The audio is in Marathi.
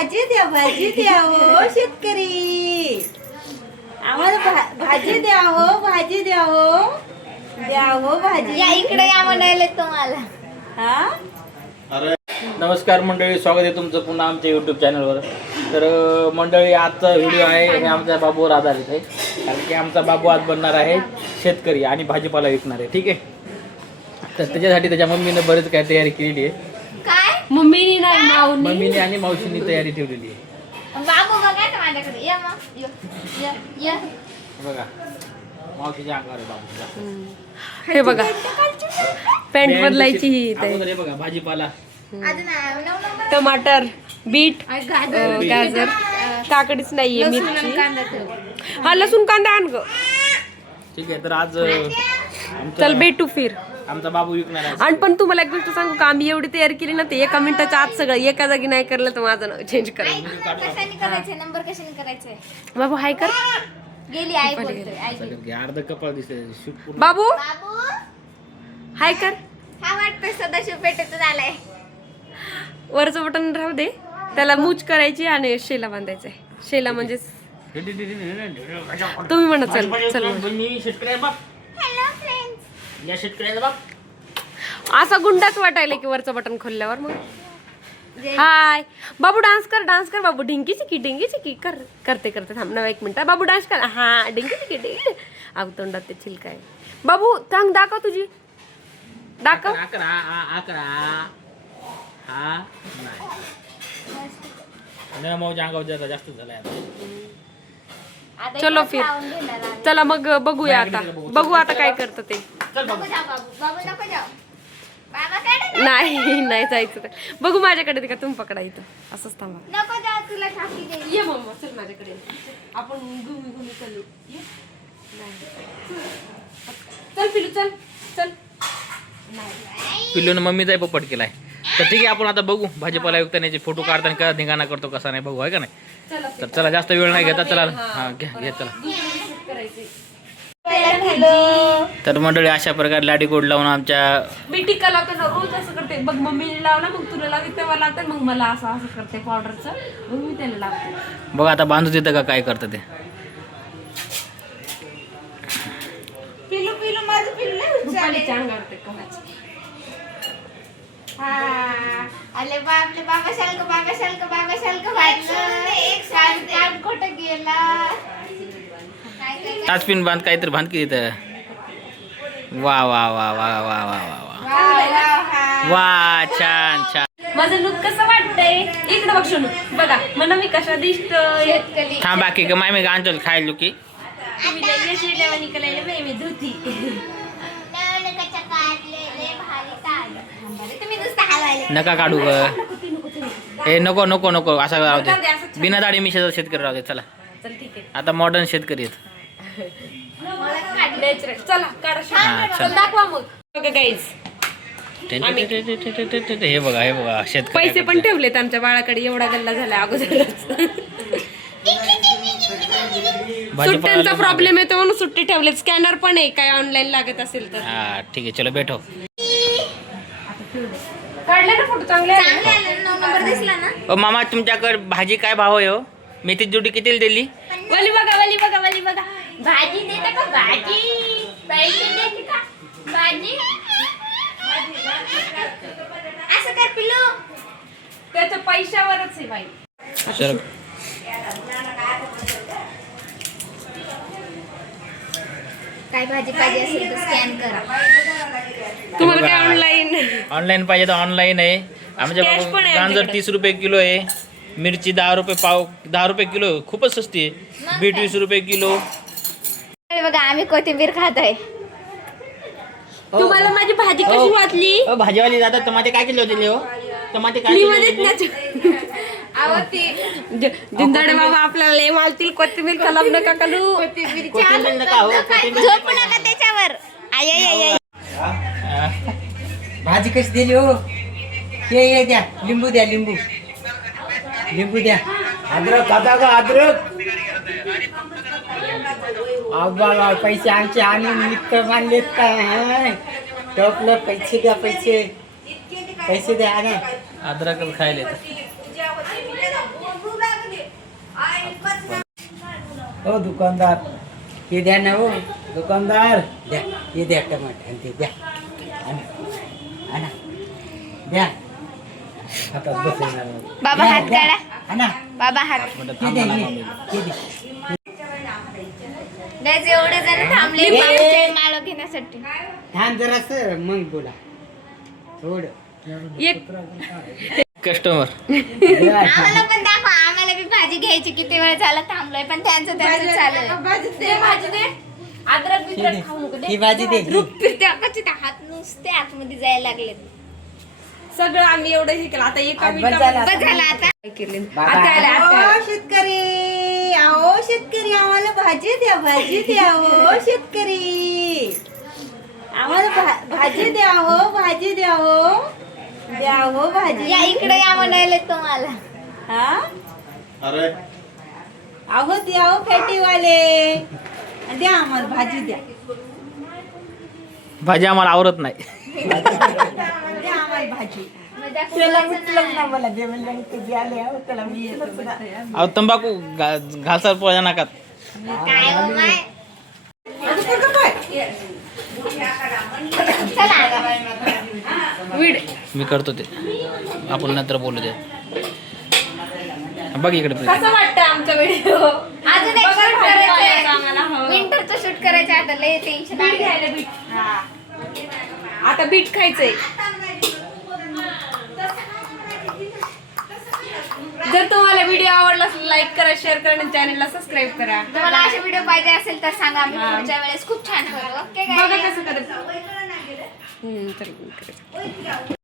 भाजी द्या भाजी द्या हो शेतकरी. आम्हाला भा- भाजी द्या हो भाजी द्या हो. द्या हो भाजी. या इकडे या म्हणायला तुम्हाला. हा? नमस्कार मंडळी स्वागत आहे तुमचं पुन्हा आमच्या यूट्यूब चॅनलवर तर अं, मंडळी आजचा व्हिडिओ आहे हे आमच्या बाबूवर आधारित आहे. कारण की आमचा बाबू आज बनणार आहे शेतकरी आणि भाजीपाला विकणार आहे ठीक आहे? तर त्याच्यासाठी त्याच्या मम्मीनं बरेच काय तयारी केलेली आहे. मम्मीनी नाही माऊनी मम्मीने आणि मावशीने तयारी ठेवलेली आहे. बाबू बघायचं माझ्याकडे. ये मग. ये, ये, ये. बघा. मावशीच्या अंगावर आहे बाबूच्या हे बघा. पॅन्ट बदलायची ही अगोदर हे बघा भाजीपाला. अजून आहे, नऊ नंबर टमाटर बीट. अं, गाजर. गाजर काकडीच नाहीये लसूण आणि मिरची. कांदा ठेव. हा लसूण कांदा आण ग. ठीक आहे तर आज अं, चल भेटू फिर. आमचा बाबू विकणार आहे आणि पण तुम्हाला एक गोष्ट सांगू का आम्ही एवढी तयारी केली ना ते एका मिनिटाच्या आत सगळं एका जागी नाही करलं तर माझं नाव चेंज करा कशाने करायचंय नंबर कशाने करायचंय बाबू हाय कर गेली आई बोलतोय आई बोलतोय. सगळं घे, अर्ध कपाळ दिसतंय शूट पूर्ण बाबू बाबू हाय कर हा वाटतोय सदाशिव आलाय वरचं बटन राहू दे त्याला मूच करायची आणि शेला बांधायचं आहे शेला म्हणजे तुम्ही म्हणा चल चल शेतकरी बाप या शेतकऱ्याचा बाप असा गुंडाच वाटायला की वरचं बटन खोलल्यावर मग. हाय. बाबू डान्स कर डान्स कर बाबू. ढिंकी चिकी ढिंकी चिकी. कर करते करते. थांब ना एक मिनिट. बाबू डान्स कर. हा ढिंकी चिकी ढिंकी अग तोंडात ते चिलका आहे बाबू थांब दाखव तुझी. दाखव. अकरा आ- अकरा हा नाही. मावच्या अंगावर जरा जास्त झालाय आता. चलो फिर. चला मग बघूया आता. बघू. आता काय करतं ते. नाही नाही जायचं तर. बघू माझ्याकडे ते का तुम्ही पकडा इथं. असंच थांबा. ये मम्मा चल माझ्याकडे. आपण घुमी घुमी चलू ये. नाही. चल पिलू चल. चल. पिल्लून मम्मीचा पोपट केलाय. तर ठीक आहे आपण आता बघू. भाजीपाला विकतानाचे फोटो काढताना कसा धिंगाणा करतो कसा नाही बघू आहे का नाही? तर चला जास्त वेळ नाही घेता चला. हा घ्या घ्या चला. तर मंडळी अशा प्रकारे लाडी गोड लावून आमच्या मी टिक्का लावते ना रोज असं करते. बघ मम्मीने लावला मग तुला लावते तेव्हा लावते मग मला असं असं करते पावडरचं मग मी त्याला लावते. बघा आता बांधू देतं का काय करतं ते? पिलू पिलू माझं पिलू. रुपालीच्या अंगावर ते कवाची. हा. अरे बापले बाबा शालक बाबा शालक बाबा शालक वाटलं एक साल काम खोटं गेला? टाचपिन बांध काहीतरी बांध की तिथं वा वा वा वा वा वा वा वा. वा छान छान. माझं लुक कसं वाटतंय? इकडे बघ शोनू बघा म्हणा मी कशा शेतकरी. थांब बाकी का माय मी गांचल खायलो की तुम्ही कलायले बाई मी धुती. नका काढू ग. ए नको नको नको. असा राहू दे. बिना दाढी मी शेतकरी राहू दे. चला. आता मॉडर्न शेतकरी आहेत. हा, बघा हे बघा हे शेतकरी पैसे पण ठेवलेत आमच्या बाळाकडे. एवढा गल्ला झाला सुट्ट्यांचा प्रॉब्लेम येतो म्हणून सुट्टी ठेवलेत. स्कॅनर पण आहे. काय ऑनलाईन लागत असेल तर. हा ठीक आहे. चलो बैठो काढले ना फोटो चांगले आले. ना? चांगले आले. ना, नऊ नंबर दिसला ना? ओ मामा तुमच्याकडे भाजी काय भाव आहे हो? मेथी जुडी कितीला दिली? वली बघा वली बघा वली बघा. भाजी देता का? भाजी. पैसे देते का? भाजी. असं कर पिलू त्याच्या पैशावरच आहे बाई. सर काय भाजी पाहिजे असेल तर स्कॅन करा. तुम्हाला काय ऑनलाईन ऑनलाईन पाहिजे तर ऑनलाईन आहे. आमच्या आहे गांजर. तीस रुपये किलो आहे. मिरची दहा रुपये पाव दहा रुपये किलो आहे. खूपच स्वस्ती आहे. बीट वीस रुपये किलो. बघा आम्ही कोथिंबीर खातोय. तुम्हाला माझी भाजी कशी हो. वाटली? ओ, भाजीवाली दादा टमाटे काय किलो दिले हो? टमाटे काय जिंदाडे बाबा आपल्याला लय मालतील कोथिंबीर कलम नका कलू. कोथिंबीर नका हो. कोथिंबीर झोपू नका त्याच्यावर. आय आय आय. हा. भाजी कशी दिली हो? ते हे द्या. लिंबू द्या लिंबू. लिंबू द्या. अद्रक खाता का अद्रक अब्बा पैसे आमचे आणि निमित्त मानलेत काय टपलं पैसे द्या पैसे. पैसे द्या आणि. अद्रक खायले हो दुकानदार. ये द्या ना हो दुकानदार. द्या ये द्या टमाटर ते द्या. द्या हातात. बाबा हात. काढा. बाबा हात हे हे. हे गाईज एवढे जण थांबले ए, बाबाचे. माळ घेण्यासाठी थांब जरासं मग बोला थोडं एक कस्टमर आम्हाला पण दाखवा आम्हाला बी भाजी घ्यायची किती वेळ झाला थांबलोय पण त्यांचं त्यांचं चालू आहे. भाजी दे भाजी दे अद्रक ही दे. खाऊ नको ही भाजी दे. फिरते हात नुसते आतमध्ये जायला लागलेत सगळं आम्ही एवढं हे केलं. आता एका आज बस मिनिटामध्ये झालं. बस झालं आता काय केले बाबा. आता आले, आता आले. अहो शेतकरी. अहो शेतकरी आम्हाला भाजी द्या भाजी द्या हो शेतकरी. आम्हाला भा- भाजी द्या हो भाजी द्या हो द्या हो भाजी. या इकडे या म्हणायला तुम्हाला. हा? अहो द्या हो फॅटीवाले. द्या आम्हाला भाजी द्या. भाजी आम्हाला आवरत नाही. त्याला मला म्हणलं आले अहो, त्याला मी येतच नाही. अहो तंबाखू घा- घालसाल पोळ्या नाकात. काय हो माय मी करतो ते. आपण नंतर बोलू दे बघ इकडे. कसं वाटतं आमचा व्हिडिओ अजून एक शूट करायचंय. हो. विंटरचं शूट करायचं आता लय टेन्शन बीट घ्यायला बीट हा. आता बीट खायचंय. जर तुम्हाला व्हिडिओ आवडला असेल लाईक करा शेअर करा आणि चॅनलला सबस्क्राईब करा. तुम्हाला असे व्हिडिओ पाहिजे असेल तर सांगा. आम्ही पुढच्या वेळेस खूप छान करू. ओके बघा काय कसं करत हम्म, चल, करत.